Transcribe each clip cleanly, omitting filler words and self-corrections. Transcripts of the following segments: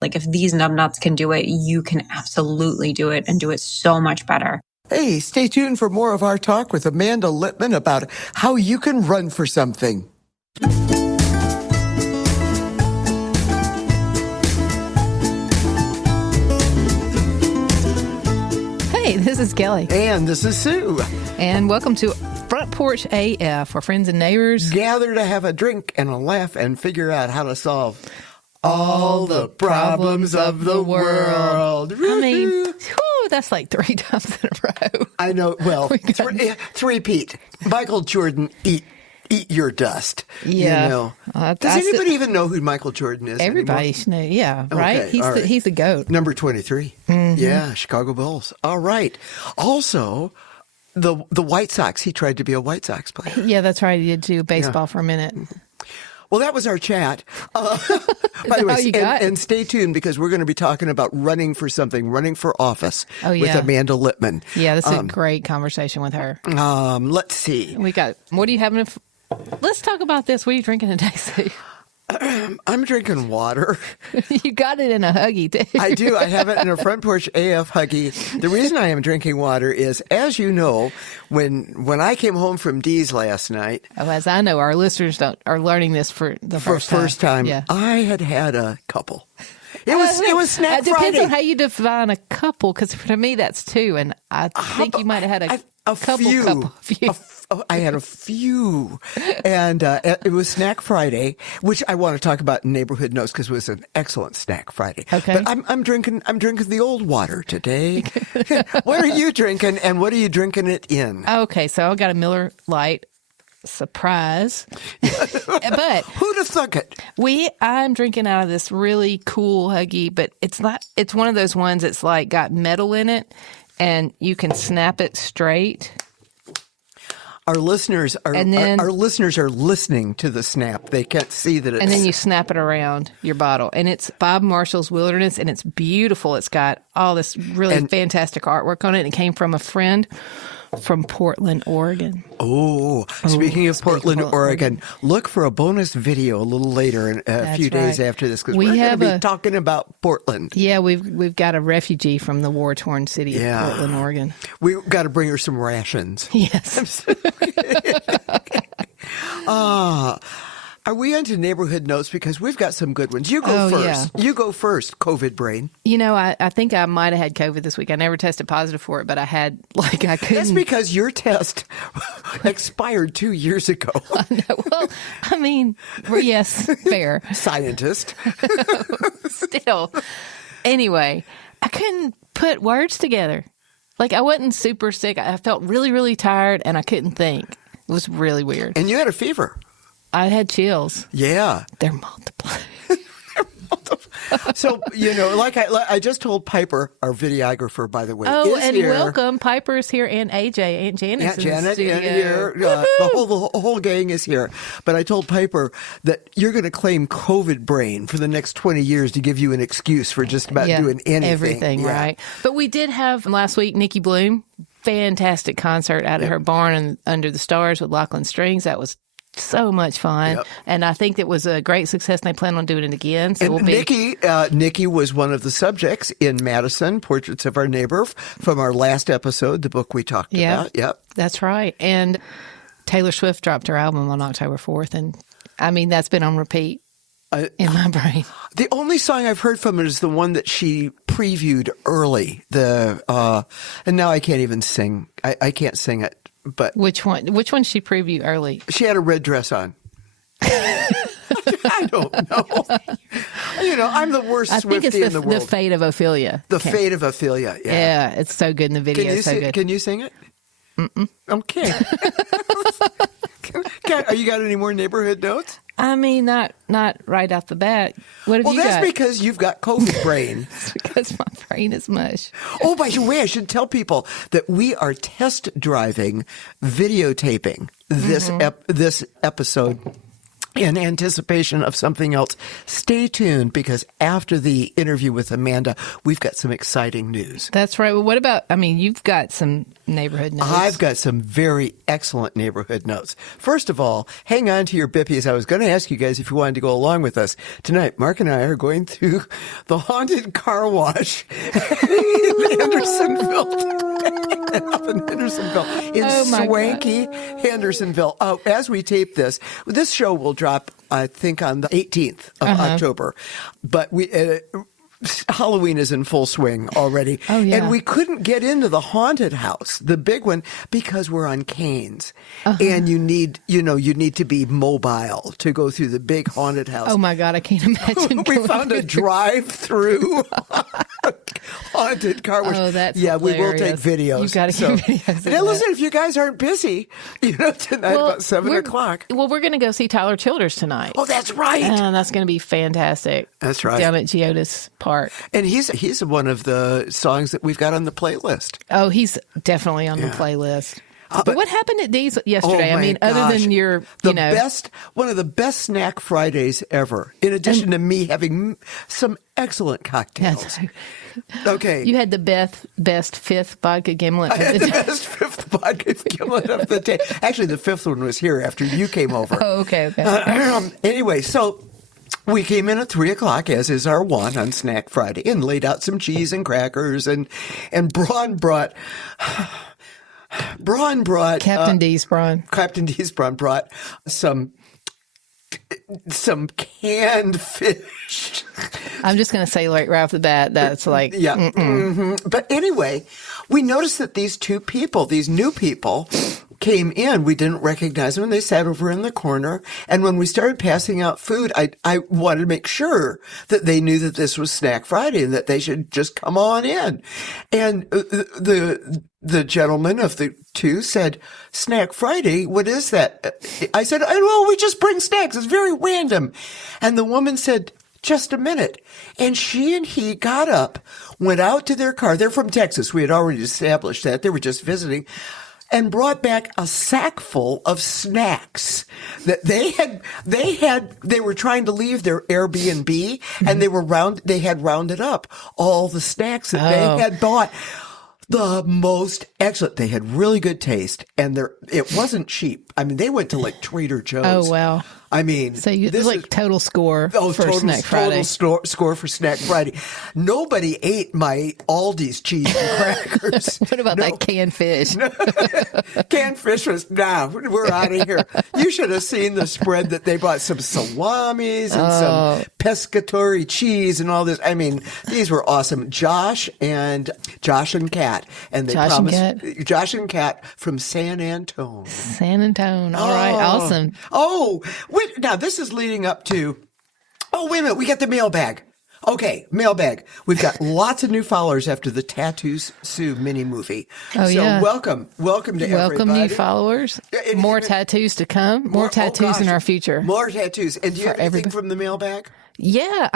Like, if these numbnuts can do it, you can absolutely do it and do it so much better. Hey, stay tuned for more of our talk with Amanda Litman about how you can run for something. Hey, this is Kelly. And this is Sue. And welcome to Front Porch AF, where friends and neighbors gather to have a drink and a laugh and figure out how to solve all the problems of the world. I mean, whew, that's like 3 times in a row. I know. Well, three-peat. Michael Jordan, eat your dust. Yeah. You know. Does anybody even know who Michael Jordan is? Everybody should know. Yeah, right? Okay, He's the GOAT. Number 23. Mm-hmm. Yeah, Chicago Bulls. All right. Also, the White Sox. He tried to be a White Sox player. Yeah, that's right. He did do baseball for a minute. Well, that was our chat. By the way, and stay tuned because we're going to be talking about running for something, running for office with Amanda Litman. Yeah, this is a great conversation with her. Let's see. What are you having? Let's talk about this. What are you drinking today, Steve? I'm drinking water. You got it in a huggie, too. I do. I have it in a Front Porch AF huggie. The reason I am drinking water is, as you know, when I came home from Dee's last night. Oh, as I know, our listeners are learning this for the first time. Yeah. I had a couple. It was Snack Friday. It depends on how you define a couple, because for me that's 2, and I think you might have had a couple. I had a few, and it was Snack Friday, which I want to talk about in Neighborhood Notes because it was an excellent Snack Friday. Okay, but I'm drinking the old water today. What are you drinking, and what are you drinking it in? Okay, so I got a Miller Lite. Surprise. But who'd have thunk it? I'm drinking out of this really cool huggie, but it's one of those ones that's like got metal in it and you can snap it straight. Our listeners are listening to the snap. They can't see that it's... And then you snap it around your bottle. And it's Bob Marshall's Wilderness, and it's beautiful. It's got all this really fantastic artwork on it. It came from a friend from Portland, Oregon. Speaking of Portland, Oregon, look for a bonus video a little later, in a few days after this, because we're going to be talking about Portland. Yeah, we've got a refugee from the war-torn city of Portland, Oregon. We've got to bring her some rations. Yes. Are we onto Neighborhood Notes? Because we've got some good ones. You go first. Yeah. You go first, COVID brain. You know, I think I might have had COVID this week. I never tested positive for it, but I had, I couldn't. That's because your test expired 2 years ago. I know. Well, I mean, yes, fair. Scientist. Still. Anyway, I couldn't put words together. I wasn't super sick. I felt really, really tired, and I couldn't think. It was really weird. And you had a fever. I had chills. Yeah. They're multiplying. So, I just told Piper, our videographer, by the way, is and here. Welcome. Piper's here, and AJ, Aunt Janet's Aunt Janet in the studio. Here. The whole gang is here. But I told Piper that you're going to claim COVID brain for the next 20 years to give you an excuse for just about doing anything. Everything, right. But we did have last week Nikki Bloom, fantastic concert out at her barn and Under the Stars with Lachlan Strings. That was so much fun, and I think it was a great success, and they plan on doing it again. So Nikki was one of the subjects in Madison, Portraits of Our Neighbor, from our last episode, the book we talked about. Yep, that's right. And Taylor Swift dropped her album on October 4th, and I mean that's been on repeat in my brain. The only song I've heard from it is the one that she previewed early. And now I can't even sing. I can't sing it. But which one she previewed early? She had a red dress on. I don't know. I'm the worst Swiftie in the world. I think it's the Fate of Ophelia. The Fate of Ophelia, yeah. Yeah, it's so good in the video. Can you sing it? Mm-mm. Okay. You got any more Neighborhood Notes? I mean, not right off the bat. What have you got? Well, that's because you've got COVID brain. It's because my brain is mush. Oh, by the way, I should tell people that we are test driving, videotaping this episode in anticipation of something else. Stay tuned, because after the interview with Amanda, we've got some exciting news. That's right. Well, what about, you've got some neighborhood notes. I've got some very excellent neighborhood notes. First of all, hang on to your bippies. I was going to ask you guys if you wanted to go along with us. Tonight, Mark and I are going through the haunted car wash in Hendersonville. Up in Hendersonville, swanky God. Hendersonville. As we tape this show will drop, I think, on the 18th of October. But Halloween is in full swing already. Oh, yeah. And we couldn't get into the haunted house, the big one, because we're on canes. And you need to be mobile to go through the big haunted house. Oh my God, I can't imagine. We found a drive-through haunted car wash. Oh, that's hilarious. We will take videos. You've got to get videos. Now listen, if you guys aren't busy, tonight about 7 o'clock. Well, we're going to go see Tyler Childers tonight. Oh, that's right. And that's going to be fantastic. That's right. Down at Geodis Park. And he's one of the songs that we've got on the playlist. Oh, he's definitely on the playlist. But what happened at Dee's yesterday? Oh other than your, one of the best snack Fridays ever, in addition to me having some excellent cocktails. Okay. You had the best fifth vodka gimlet. I had the best fifth vodka gimlet of the day. Actually, the fifth one was here after you came over. Oh, okay. Anyway, so we came in at 3 o'clock, as is our wont on Snack Friday, and laid out some cheese and crackers, and Braun brought Captain D's Braun. Captain D's Braun brought some canned fish. I'm just going to say right off the bat, that's like, yeah. Mm-hmm. But anyway, we noticed that these new people, came in. We didn't recognize them, and they sat over in the corner. And when we started passing out food, I wanted to make sure that they knew that this was Snack Friday and that they should just come on in. And the gentleman of the two said, "Snack Friday? What is that?" I said, "Well, we just bring snacks. It's very random." And the woman said, "Just a minute." And she and he got up, went out to their car. They're from Texas. We had already established that. They were just visiting. And brought back a sack full of snacks that they were trying to leave their Airbnb, and they had rounded up all the snacks that they had bought. The most excellent. They had really good taste, and it wasn't cheap. They went to like Trader Joe's. Oh, wow. So you like total score for Snack Friday. Total score for Snack Friday. Nobody ate my Aldi's cheese and crackers. What about that canned fish? Canned fish was, we're out of here. You should have seen the spread that they bought. Some salamis and some pescatore cheese and all this. These were awesome. Josh and Kat. And they promised Josh and Kat from San Antone. San Antone. All right. Awesome. Oh, wait, now this is leading up to, wait a minute. We got the mailbag. Okay, mailbag. We've got lots of new followers after the Tattoos Sue mini movie. Welcome to everybody. Welcome new followers. More tattoos to come. More tattoos in our future. More tattoos. And do you have anything from the mailbag? Yeah,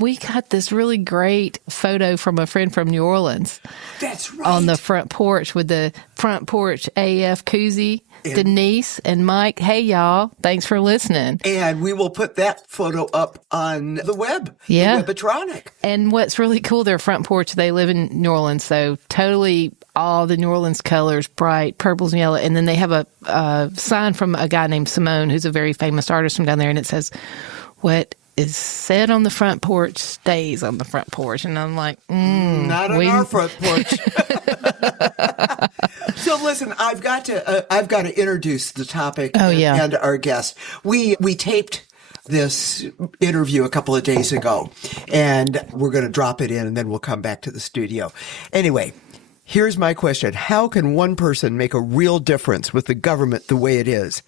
we got this really great photo from a friend from New Orleans. That's right. On the front porch with the front porch AF koozie. Denise and Mike, hey y'all, thanks for listening. And we will put that photo up on the web, the Webatronic. And what's really cool, their front porch, they live in New Orleans, so totally all the New Orleans colors, bright purples and yellow. And then they have a sign from a guy named Simone, who's a very famous artist from down there, and it says, "What is said on the front porch stays on the front porch." And I'm like, not on our front porch. So listen, I've got to introduce the topic and our guest. We taped this interview a couple of days ago, and we're going to drop it in, and then we'll come back to the studio. Anyway, here's my question. How can one person make a real difference with the government the way it is?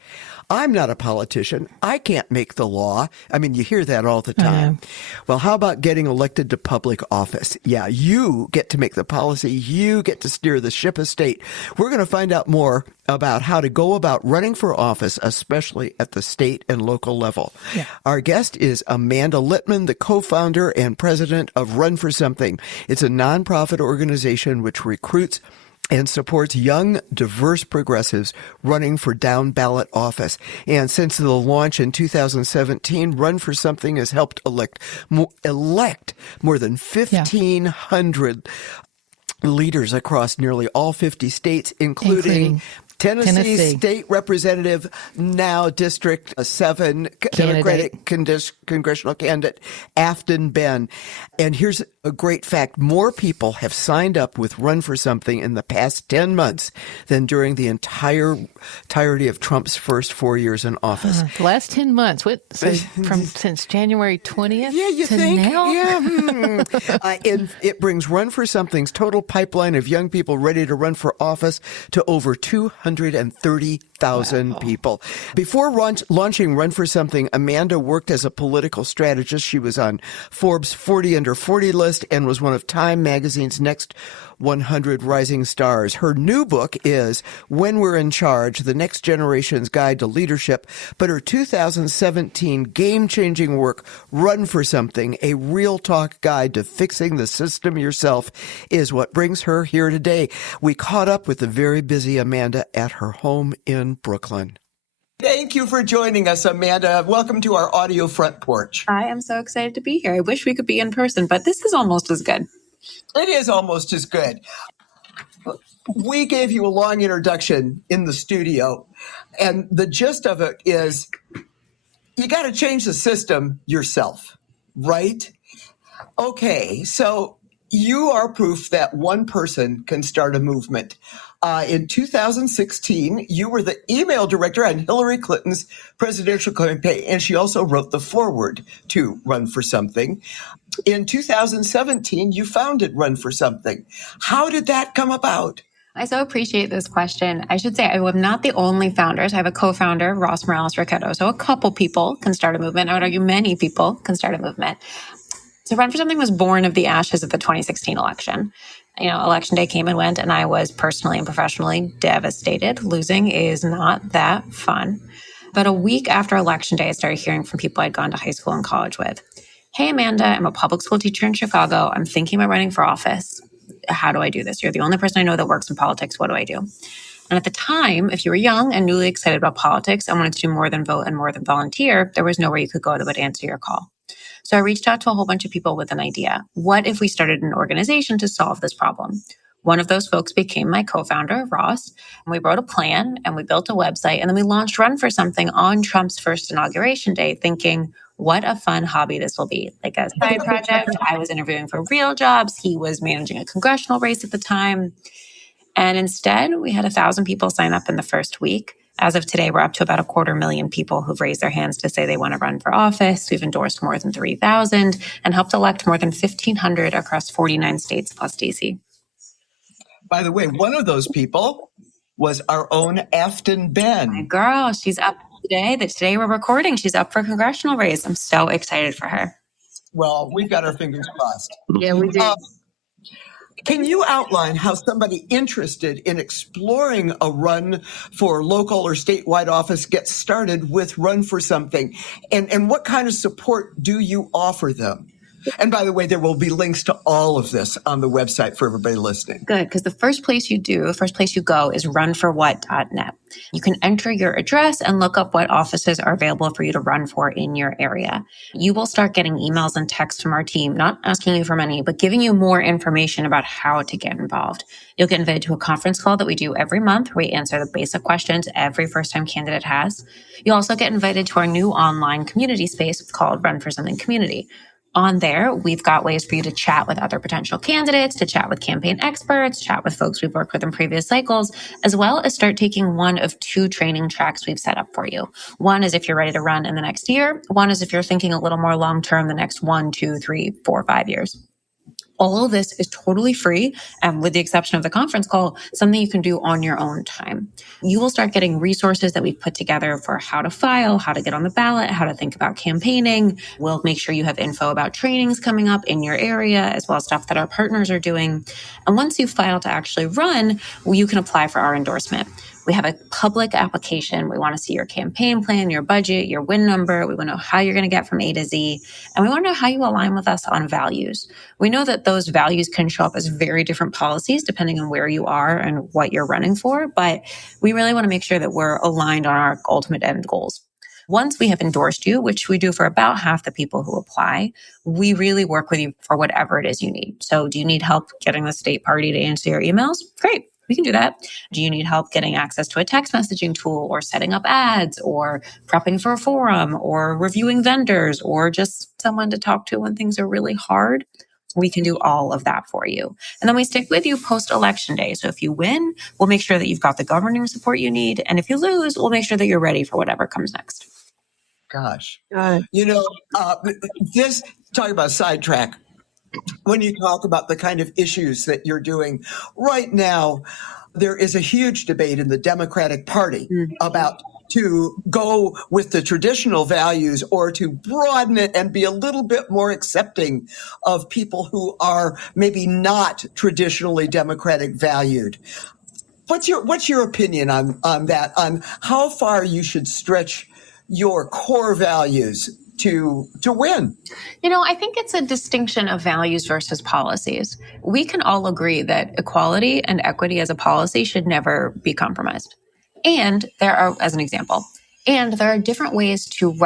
I'm not a politician. I can't make the law. You hear that all the time. Well, how about getting elected to public office? Yeah, you get to make the policy. You get to steer the ship of state. We're going to find out more about how to go about running for office, especially at the state and local level. Yeah. Our guest is Amanda Litman, the co-founder and president of Run for Something. It's a nonprofit organization which recruits and supports young, diverse progressives running for down-ballot office. And since the launch in 2017, Run for Something has helped elect more than 1,500 leaders across nearly all 50 states, including Tennessee State Representative, now District 7 Democratic congressional candidate Afton Ben. And here's a great fact. More people have signed up with Run for Something in the past 10 months than during the entirety of Trump's first 4 years in office. The last 10 months, since January 20th you to think? now? Yeah. And it brings Run for Something's total pipeline of young people ready to run for office to over 230,000 people. Before launching Run for Something, Amanda worked as a political strategist. She was on Forbes 40 Under 40 list and was one of Time Magazine's Next 100 Rising Stars. Her new book is When We're in Charge, The Next Generation's Guide to Leadership. But her 2017 game-changing work, Run for Something, a real talk guide to fixing the system yourself, is what brings her here today. We caught up with the very busy Amanda at her home in Brooklyn. Thank you for joining us, Amanda. Welcome to our audio front porch. I am so excited to be here. I wish we could be in person, but this is almost as good. It is almost as good. We gave you a long introduction in the studio, and the gist of it is you got to change the system yourself, right? Okay, so you are proof that one person can start a movement. In 2016, you were the email director on Hillary Clinton's presidential campaign, and she also wrote the foreword to Run for Something. In 2017, you founded Run for Something. How did that come about? I so appreciate this question. I should say I am not the only founders. I have a co-founder, Ross Morales-Ricchetto. So a couple people can start a movement. I would argue many people can start a movement. So Run for Something was born of the ashes of the 2016 election. Election day came and went, and I was personally and professionally devastated. Losing is not that fun. But a week after Election Day, I started hearing from people I'd gone to high school and college with. Hey, Amanda, I'm a public school teacher in Chicago. I'm thinking about running for office. How do I do this? You're the only person I know that works in politics. What do I do? And at the time, if you were young and newly excited about politics and wanted to do more than vote and more than volunteer, there was nowhere you could go that would answer your call. So I reached out to a whole bunch of people with an idea. What if we started an organization to solve this problem? One of those folks became my co-founder, Ross, and we wrote a plan and we built a website, and then we launched Run for Something on Trump's first inauguration day, thinking, what a fun hobby this will be. Like a side project. I was interviewing for real jobs. He was managing a congressional race at the time. And instead, we had 1,000 people sign up in the first week. As of today, we're up to about 250,000 people who've raised their hands to say they want to run for office. We've endorsed more than 3,000 and helped elect more than 1,500 across 49 states plus DC. By the way, one of those people was our own Afton Ben. My girl, she's up today. Today we're recording. She's up for a congressional race. I'm so excited for her. Well, we've got our fingers crossed. Yeah, we do. Can you outline how somebody interested in exploring a run for local or statewide office gets started with Run for Something? And what kind of support do you offer them? And by the way, there will be links to all of this on the website for everybody listening. Good, because the first place you go is runforwhat.net. You can enter your address and look up what offices are available for you to run for in your area. You will start getting emails and texts from our team, not asking you for money, but giving you more information about how to get involved. You'll get invited to a conference call that we do every month where we answer the basic questions every first-time candidate has. You'll also get invited to our new online community space called Run for Something Community. On there, we've got ways for you to chat with other potential candidates, to chat with campaign experts, chat with folks we've worked with in previous cycles, as well as start taking one of 2 training tracks we've set up for you. One is if you're ready to run in the next year. One is if you're thinking a little more long-term, the next 1, 2, 3, 4, 5 years. All of this is totally free, and with the exception of the conference call, something you can do on your own time. You will start getting resources that we've put together for how to file, how to get on the ballot, how to think about campaigning. We'll make sure you have info about trainings coming up in your area, as well as stuff that our partners are doing. And once you file to actually run, you can apply for our endorsement. We have a public application. We want to see your campaign plan, your budget, your win number. We want to know how you're going to get from A to Z. And we want to know how you align with us on values. We know that those values can show up as very different policies depending on where you are and what you're running for. But we really want to make sure that we're aligned on our ultimate end goals. Once we have endorsed you, which we do for about half the people who apply, we really work with you for whatever it is you need. So do you need help getting the state party to answer your emails? Great. We can do that. Do you need help getting access to a text messaging tool or setting up ads or prepping for a forum or reviewing vendors or just someone to talk to when things are really hard? We can do all of that for you. And then we stick with you post-election day. So if you win, we'll make sure that you've got the governing support you need. And if you lose, we'll make sure that you're ready for whatever comes next. Gosh. This, talking about sidetrack, when you talk about the kind of issues that you're doing right now, there is a huge debate in the Democratic Party about to go with the traditional values or to broaden it and be a little bit more accepting of people who are maybe not traditionally Democratic valued. What's your opinion on that, on how far you should stretch your core values to win? I think it's a distinction of values versus policies. We can all agree that equality and equity as a policy should never be compromised. And there are, as an example, there are different ways to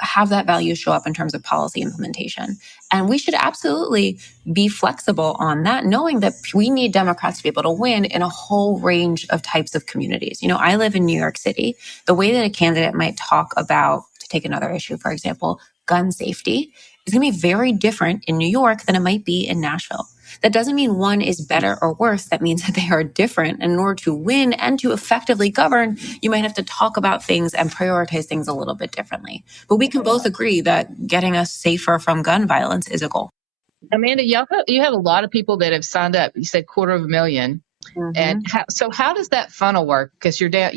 have that value show up in terms of policy implementation. And we should absolutely be flexible on that, knowing that we need Democrats to be able to win in a whole range of types of communities. I live in New York City. The way that a candidate might talk about, to take another issue, for example, gun safety, is going to be very different in New York than it might be in Nashville. That doesn't mean one is better or worse. That means that they are different. And in order to win and to effectively govern, you might have to talk about things and prioritize things a little bit differently. But we can both agree that getting us safer from gun violence is a goal. Amanda, you have a lot of people that have signed up. You said 250,000. And how does that funnel work? Because you're down,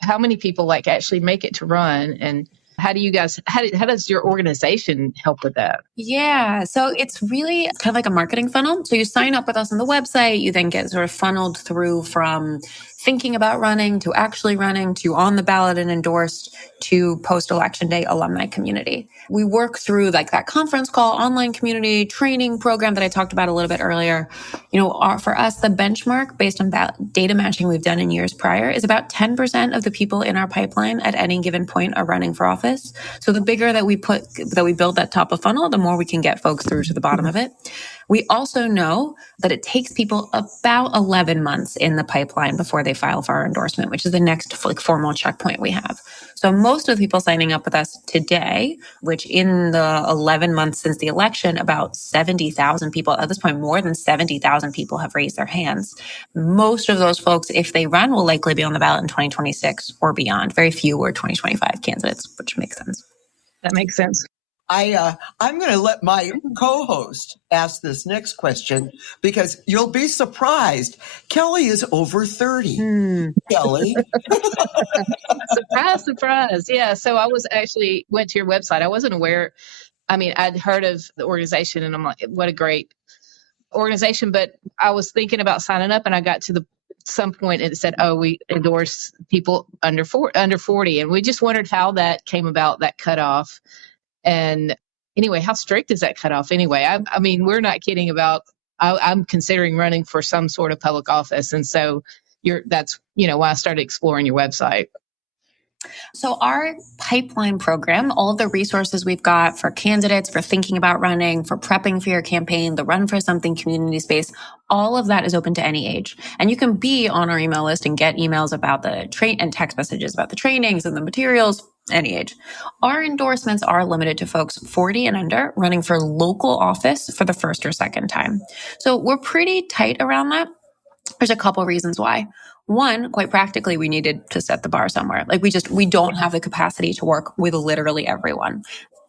how many people actually make it to run, and how do you guys, how does your organization help with that? Yeah. So it's really kind of like a marketing funnel. So you sign up with us on the website, you then get sort of funneled through from thinking about running to actually running to on the ballot and endorsed to post-election day alumni community. We work through like that conference call, online community training program that I talked about a little bit earlier. For us, the benchmark based on data matching we've done in years prior is about 10% of the people in our pipeline at any given point are running for office. So the bigger that we build that top of funnel, the more we can get folks through to the bottom of it. We also know that it takes people about 11 months in the pipeline before they file for our endorsement, which is the next formal checkpoint we have. So most of the people signing up with us today, which in the 11 months since the election, about 70,000 people, at this point, more than 70,000 people have raised their hands. Most of those folks, if they run, will likely be on the ballot in 2026 or beyond. Very few were 2025 candidates, which makes sense. That makes sense. I'm going to let my co-host ask this next question because you'll be surprised. Kelly is over 30. Kelly. Surprise. Yeah. So I went to your website. I wasn't aware. I mean, I'd heard of the organization and I'm like, what a great organization. But I was thinking about signing up and I got to some point and it said, we endorse people under 40. And we just wondered how that came about, that cutoff. And anyway, how strict is that cutoff anyway? I mean, we're not kidding about, I'm considering running for some sort of public office. And so that's why I started exploring your website. So our pipeline program, all of the resources we've got for candidates, for thinking about running, for prepping for your campaign, the Run for Something community space, all of that is open to any age. And you can be on our email list and get emails about the and text messages about the trainings and the materials, any age. Our endorsements are limited to folks 40 and under running for local office for the first or second time. So we're pretty tight around that. There's a couple reasons why. One, quite practically, we needed to set the bar somewhere. We don't have the capacity to work with literally everyone.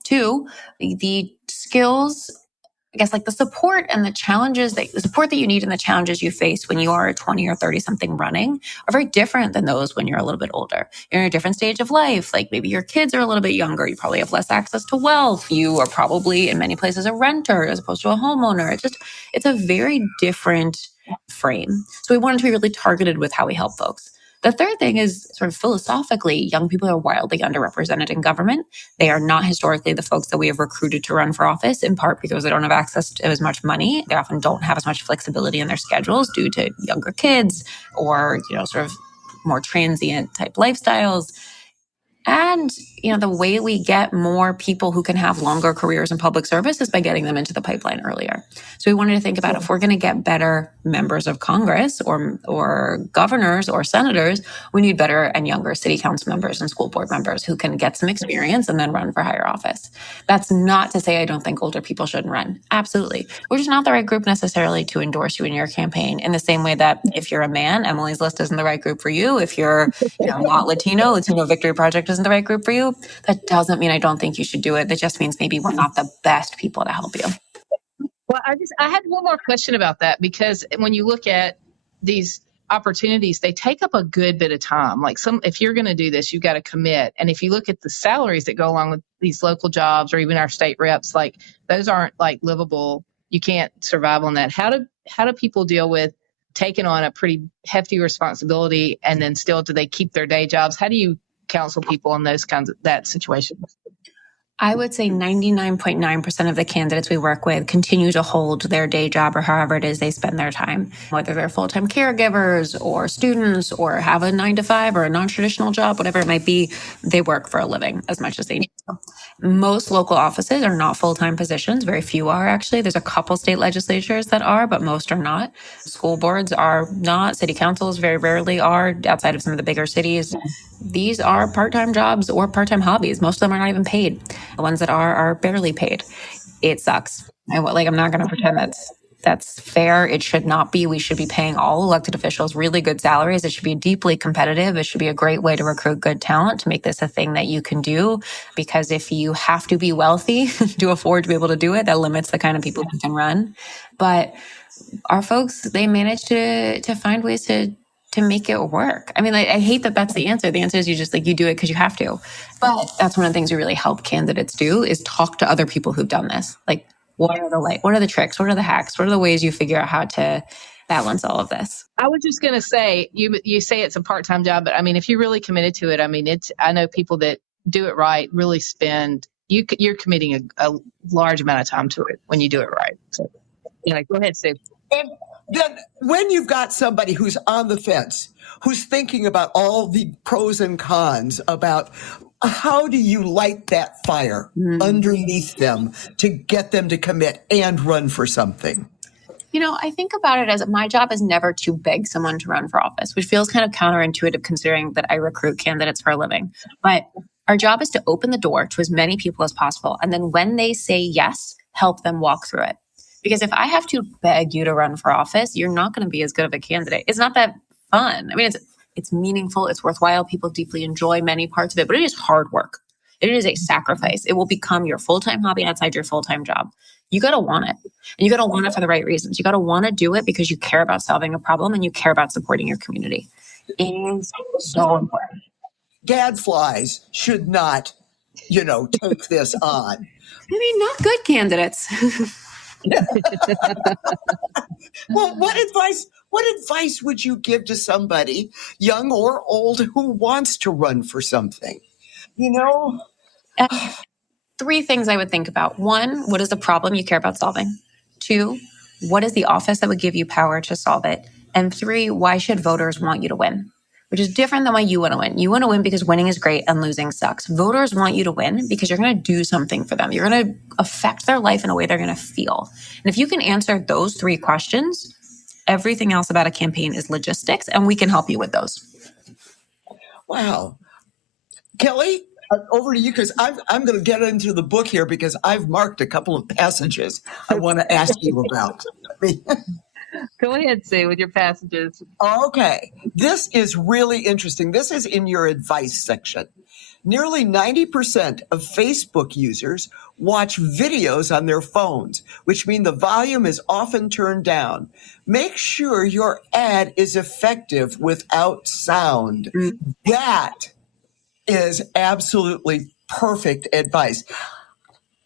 Two, the skills, I guess, like the support and the support that you need and the challenges you face when you are 20 or 30 something running are very different than those when you're a little bit older. You're in a different stage of life. Like maybe your kids are a little bit younger. You probably have less access to wealth. You are probably in many places a renter as opposed to a homeowner. It's a very different frame. So we wanted to be really targeted with how we help folks. The third thing is sort of philosophically, young people are wildly underrepresented in government. They are not historically the folks that we have recruited to run for office, in part because they don't have access to as much money. They often don't have as much flexibility in their schedules due to younger kids or, sort of more transient type lifestyles. And, the way we get more people who can have longer careers in public service is by getting them into the pipeline earlier. So we wanted to think about if we're going to get better members of Congress or governors or senators, we need better and younger city council members and school board members who can get some experience and then run for higher office. That's not to say I don't think older people shouldn't run. Absolutely. We're just not the right group necessarily to endorse you in your campaign, in the same way that if you're a man, Emily's List isn't the right group for you. If you're not Latino Victory Project isn't the right group for you. That doesn't mean I don't think you should do it. That just means maybe we're not the best people to help you. Well, I had one more question about that, because when you look at these opportunities, they take up a good bit of time. Like if you're going to do this, you've got to commit. And if you look at the salaries that go along with these local jobs or even our state reps, like those aren't like livable. You can't survive on that. How do people deal with taking on a pretty hefty responsibility and then still do they keep their day jobs? How do you counsel people in those kinds of that situation? I would say 99.9% of the candidates we work with continue to hold their day job or however it is they spend their time, whether they're full-time caregivers or students or have a 9-to-5 or a non-traditional job, whatever it might be, they work for a living as much as they need to. Most local offices are not full-time positions. Very few are, actually. There's a couple state legislatures that are, but most are not. School boards are not. City councils very rarely are, outside of some of the bigger cities. These are part-time jobs or part-time hobbies. Most of them are not even paid. The ones that are barely paid. It sucks. I'm not going to pretend that's fair. It should not be. We should be paying all elected officials really good salaries. It should be deeply competitive. It should be a great way to recruit good talent, to make this a thing that you can do. Because if you have to be wealthy to afford to be able to do it, that limits the kind of people who can run. But our folks, they manage to find ways to make it work. I mean, I hate that that's the answer. The answer is you just you do it because you have to. But that's one of the things we really help candidates do, is talk to other people who've done this. Like, what are the tricks? What are the hacks? What are the ways you figure out how to balance all of this? I was just going to say, you say it's a part-time job, but I mean, if you're really committed to it, I mean, I know people that do it right really spend, you're committing a large amount of time to it when you do it right. So anyway, go ahead, Sue. And then when you've got somebody who's on the fence, who's thinking about all the pros and cons about how do you light that fire underneath them to get them to commit and run for something? I think about it as my job is never to beg someone to run for office, which feels kind of counterintuitive considering that I recruit candidates for a living. But our job is to open the door to as many people as possible. And then when they say yes, help them walk through it. Because if I have to beg you to run for office, you're not going to be as good of a candidate. It's not that fun. I mean, it's meaningful. It's worthwhile. People deeply enjoy many parts of it, but it is hard work. It is a sacrifice. It will become your full-time hobby outside your full-time job. You got to want it. And you got to want it for the right reasons. You got to want to do it because you care about solving a problem and you care about supporting your community. It is so important. Gadflies should not, take this on. I mean, not good candidates. Well, what advice would you give to somebody, young or old, who wants to run for something? Three things I would think about. One, what is the problem you care about solving? Two, what is the office that would give you power to solve it? And three, why should voters want you to win? Which is different than why you want to win. You want to win because winning is great and losing sucks. Voters want you to win because you're going to do something for them. You're going to affect their life in a way they're going to feel. And if you can answer those three questions, everything else about a campaign is logistics, and we can help you with those. Wow. Kelly, over to you, because I'm going to get into the book here because I've marked a couple of passages I want to ask you about. Go ahead, Sue, with your passages. Okay. This is really interesting. This is in your advice section. Nearly 90% of Facebook users watch videos on their phones, which mean the volume is often turned down. Make sure your ad is effective without sound. That is absolutely perfect advice.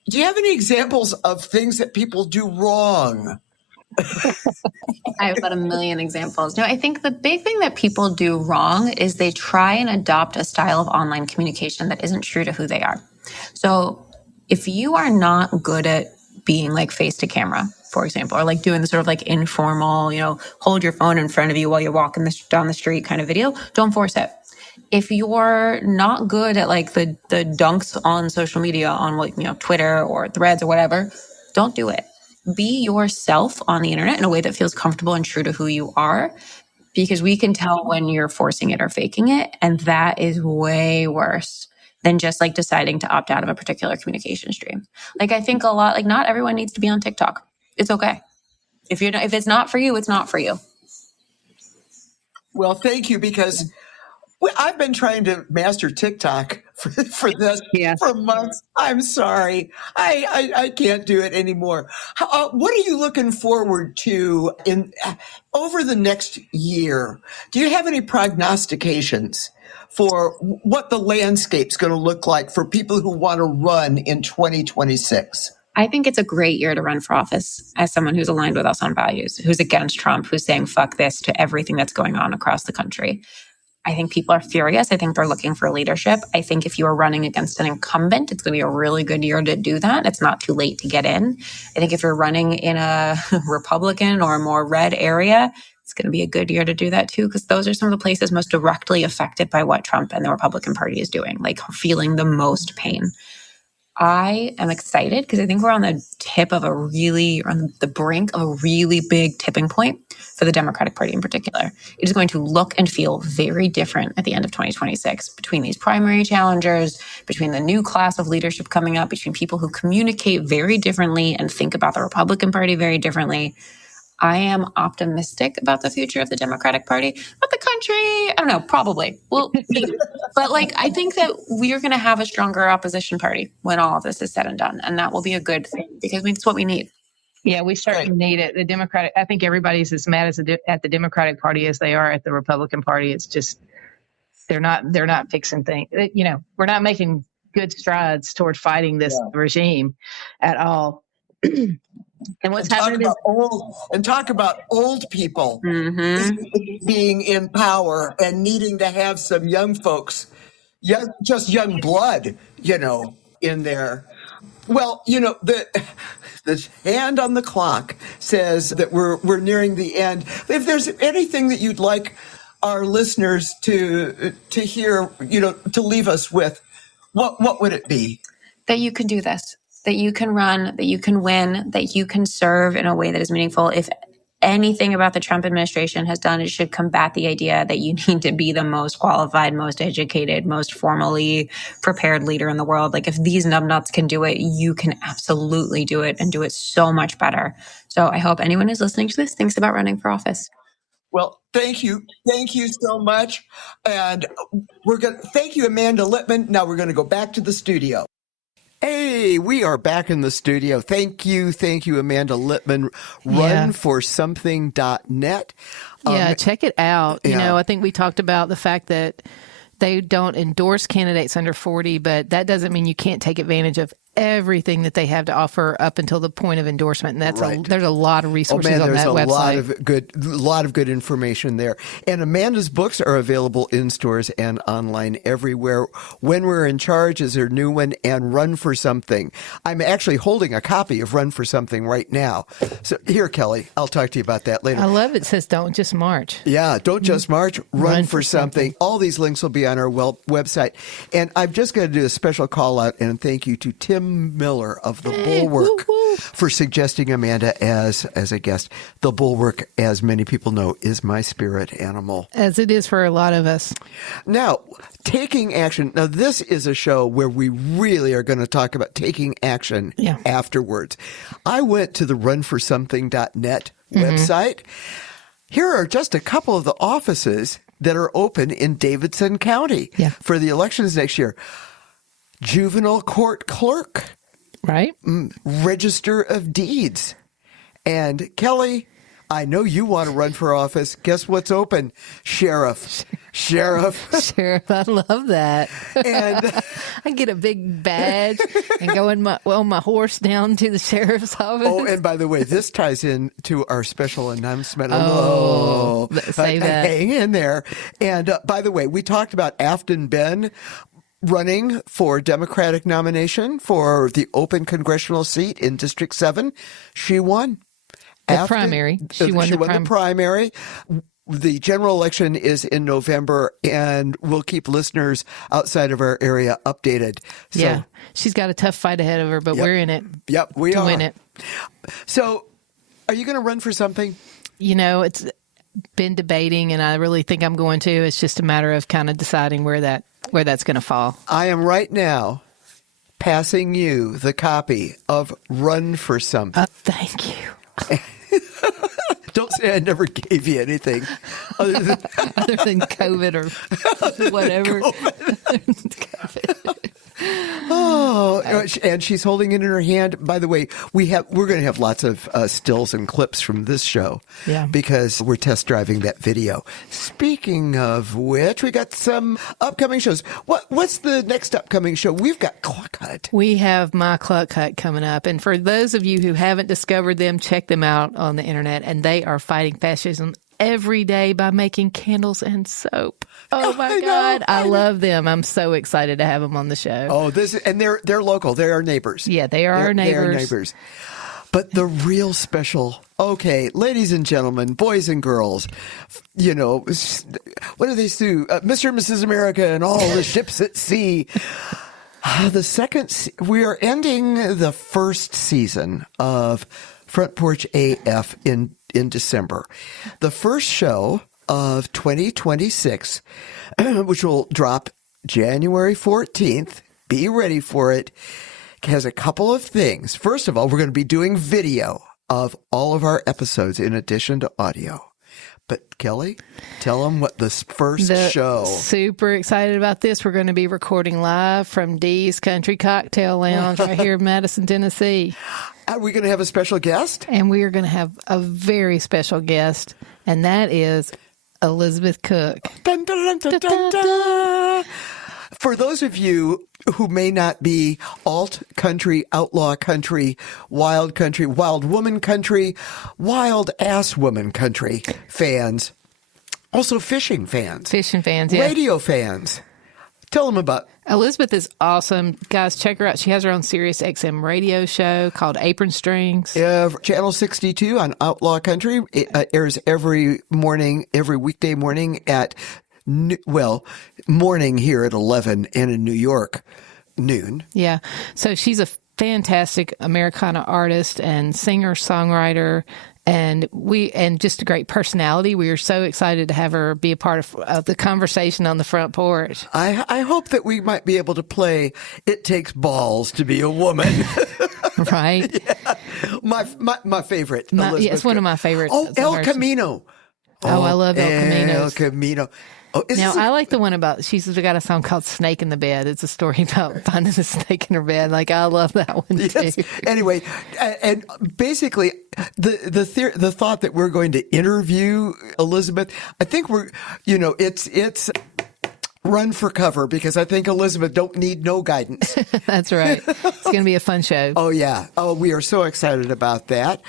Do you have any examples of things that people do wrong? I have about a million examples. No, I think the big thing that people do wrong is they try and adopt a style of online communication that isn't true to who they are. So if you are not good at being like face to camera, for example, or like doing the sort of like informal, hold your phone in front of you while you're walking down the street kind of video, don't force it. If you're not good at like the dunks on social media on like, Twitter or Threads or whatever, don't do it. Be yourself on the internet in a way that feels comfortable and true to who you are, because we can tell when you're forcing it or faking it. And that is way worse than just like deciding to opt out of a particular communication stream. Like, I think a lot, like not everyone needs to be on TikTok. It's okay. If it's not for you, it's not for you. Well, thank you, because I've been trying to master TikTok for this for months. I'm sorry. I can't do it anymore. What are you looking forward to over the next year? Do you have any prognostications for what the landscape's going to look like for people who want to run in 2026? I think it's a great year to run for office as someone who's aligned with us on values, who's against Trump, who's saying fuck this to everything that's going on across the country. I think people are furious. I think they're looking for leadership. I think if you are running against an incumbent, it's going to be a really good year to do that. It's not too late to get in. I think if you're running in a Republican or a more red area, it's going to be a good year to do that too, because those are some of the places most directly affected by what Trump and the Republican Party is doing, like feeling the most pain. I am excited because I think we're on the brink of a really big tipping point for the Democratic Party in particular. It is going to look and feel very different at the end of 2026 between these primary challengers, between the new class of leadership coming up, between people who communicate very differently and think about the Republican Party very differently. I am optimistic about the future of the Democratic Party. But the country, I don't know, probably. Well, but I think that we are going to have a stronger opposition party when all of this is said and done. And that will be a good thing because it's what we need. Yeah, we certainly need it. I think everybody's as mad at the Democratic Party as they are at the Republican Party. It's just, they're not fixing things. We're not making good strides toward fighting this regime at all. And what's happening talk about old people being in power and needing to have some young folks, just young blood, in there. Well, the hand on the clock says that we're nearing the end. If there's anything that you'd like our listeners to hear, to leave us with, what would it be? That you can do this. That you can run, that you can win, that you can serve in a way that is meaningful. If anything about the Trump administration has done, it should combat the idea that you need to be the most qualified, most educated, most formally prepared leader in the world. Like, if these numbnuts can do it, you can absolutely do it and do it so much better. So I hope anyone who's listening to this thinks about running for office. Well, thank you. Thank you so much. And thank you, Amanda Litman. Now we're going to go back to the studio. Hey, we are back in the studio. Thank you, Amanda Litman. Runforsomething.net. Yeah, check it out. I think we talked about the fact that they don't endorse candidates under 40, but that doesn't mean you can't take advantage of everything that they have to offer up until the point of endorsement. And that's there's a lot of resources on that website. There's a lot of good information there. And Amanda's books are available in stores and online everywhere. When We're in Charge is her new one, and Run for Something. I'm actually holding a copy of Run for Something right now. So here, Kelly, I'll talk to you about that later. I love it. It says don't just march. Yeah, don't just march. Run for something. All these links will be on our website. And I'm just going to do a special call out and thank you to Tim Miller of the Bulwark for suggesting Amanda as a guest. The Bulwark, as many people know, is my spirit animal. As it is for a lot of us. Now, taking action. Now, this is a show where we really are going to talk about taking action afterwards. I went to the runforsomething.net website. Here are just a couple of the offices that are open in Davidson County for the elections next year. Juvenile court clerk, right? Register of Deeds. And Kelly, I know you want to run for office. Guess what's open? Sheriff Sheriff. Sheriff, I love that. And I get a big badge and go on my horse down to the sheriff's office. oh, and by the way, this ties in to our special announcement. Say that. Hang in there. And by the way, we talked about Afton Ben running for Democratic nomination for the open congressional seat in District 7. She won. The primary. She won the primary. The general election is in November, and we'll keep listeners outside of our area updated. So, yeah. She's got a tough fight ahead of her, but we're in it. Yep, we to are. win it. So, are you going to run for something? It's been debating, and I really think I'm going to. It's just a matter of kind of deciding where that's going to fall. I am right now passing you the copy of Run for Something. Thank you. Don't say I never gave you anything other than COVID or whatever. Oh, and she's holding it in her hand. By the way, we're going to have lots of stills and clips from this show, because we're test driving that video. Speaking of which, we got some upcoming shows. What's the next upcoming show? We've got Cluck Hut. We have My Cluck Hut coming up, and for those of you who haven't discovered them, check them out on the internet. And they are fighting fascism every day by making candles and soap. Oh my God. I love them. I'm so excited to have them on the show. Oh, they're local. They're our neighbors. Yeah, they are our neighbors. They are neighbors. But the real special, okay, ladies and gentlemen, boys and girls, what do they do? Mr. and Mrs. America and all the ships at sea. We are ending the first season of Front Porch AF in December. The first show of 2026, which will drop January 14th, be ready for it, has a couple of things. First of all, we're going to be doing video of all of our episodes in addition to audio. But Kelly, tell them what this first show. Super excited about this. We're going to be recording live from Dee's Country Cocktail Lounge right here in Madison, Tennessee. Are we going to have a special guest? And we are going to have a very special guest, and that is Elizabeth Cook. Dun, dun, dun, dun, dun, dun. For those of you who may not be alt country, outlaw country, wild woman country, wild ass woman country fans, also fishing fans, radio fans, tell them about. Elizabeth is awesome. Guys, check her out. She has her own Sirius XM radio show called Apron Strings. Channel 62 on Outlaw Country. It airs every weekday morning at morning here at 11 and in New York, noon. Yeah. So she's a fantastic Americana artist and singer-songwriter, and just a great personality. We are so excited to have her be a part of the conversation on the front porch. I hope that we might be able to play It Takes Balls to Be a Woman. Right? Yeah. My favorite. It's one of my favorites. Oh, El Camino. Oh, I love El Camino. El Camino. Oh, I like the one about, she's got a song called Snake in the Bed. It's a story about finding a snake in her bed. Like, I love that one too. Anyway, and basically the thought that we're going to interview Elizabeth, I think it's run for cover, because I think Elizabeth don't need no guidance. That's right. It's going to be a fun show. Oh, yeah. Oh, we are so excited about that.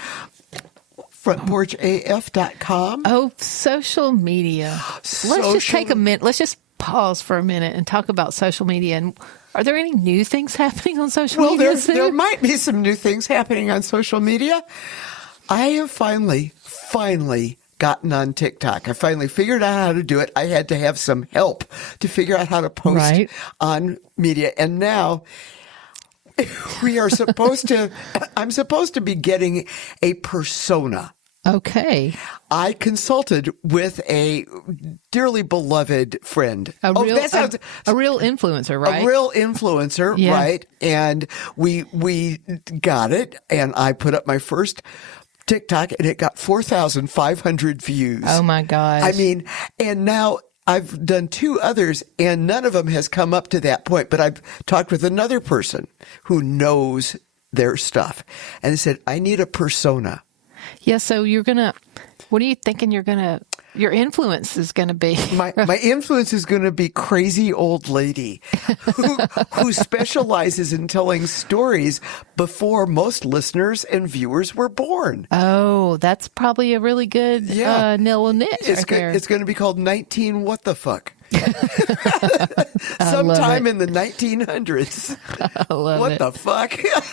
FrontPorchAF.com. Oh, social media. Let's just take a minute. Let's just pause for a minute and talk about social media. And are there any new things happening on social media? Well, there might be some new things happening on social media. I have finally gotten on TikTok. I finally figured out how to do it. I had to have some help to figure out how to post on media. And now I'm supposed to be getting a persona. Okay. I consulted with a dearly beloved friend. A real influencer, right? A real influencer, yeah. Right? And we got it, and I put up my first TikTok, and it got 4,500 views. Oh my gosh. I mean, and now I've done 2 others, and none of them has come up to that point. But I've talked with another person who knows their stuff, and they said, I need a persona. Yeah, so what are you thinking you're your influence is going to be? My influence is going to be crazy old lady who specializes in telling stories before most listeners and viewers were born. Oh, that's probably a really good little niche there. It's going to be called 19 What the Fuck. Sometime in the 1900s. I love what it. the fuck?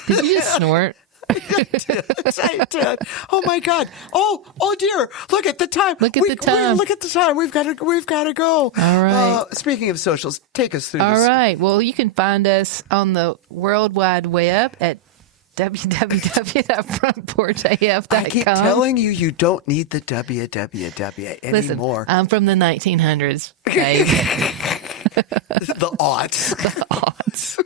Did you just snort? I did. Oh my God. Oh dear. Look at the time. Look at the time. Look at the time. We've got to go. All right. Speaking of socials, take us through All this. right. Well, you can find us on the World Wide Web at www.frontporchaf.com. I keep telling you, you don't need the www anymore. Listen, I'm from the 1900s, babe. The aughts. The aughts.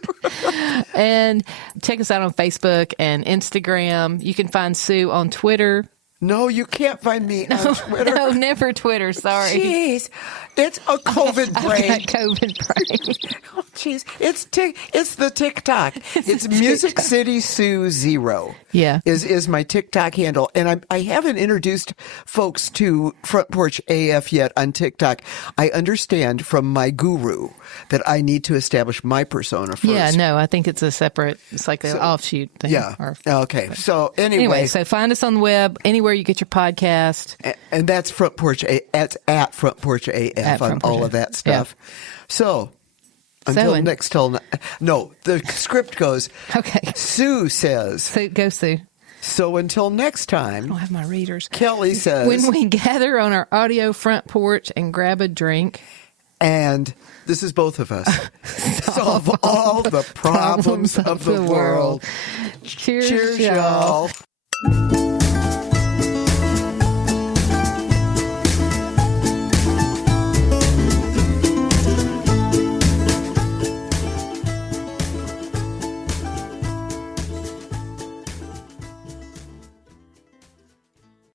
And check us out on Facebook and Instagram. You can find Sue on Twitter. No, you can't find me on Twitter. No, never Twitter. Sorry. Jeez, it's a COVID brain. I've got COVID brain. Oh, jeez, it's the TikTok. It's Music City Sue 0. Yeah, is my TikTok handle, and I haven't introduced folks to Front Porch AF yet on TikTok. I understand from my guru that I need to establish my persona first. Yeah, no, I think it's a separate. It's like an offshoot thing. Yeah. Okay. So anyway, so find us on the web anywhere you get your podcast, and that's Front Porch. It's at Front Porch AF on all of that stuff. Yeah. So. Until next no, the script goes. Okay. Sue says. Go Sue. So until next time. I don't have my readers. Kelly says. When we gather on our audio front porch and grab a drink. And this is both of us. Solve all the problems of the world. Cheers, y'all.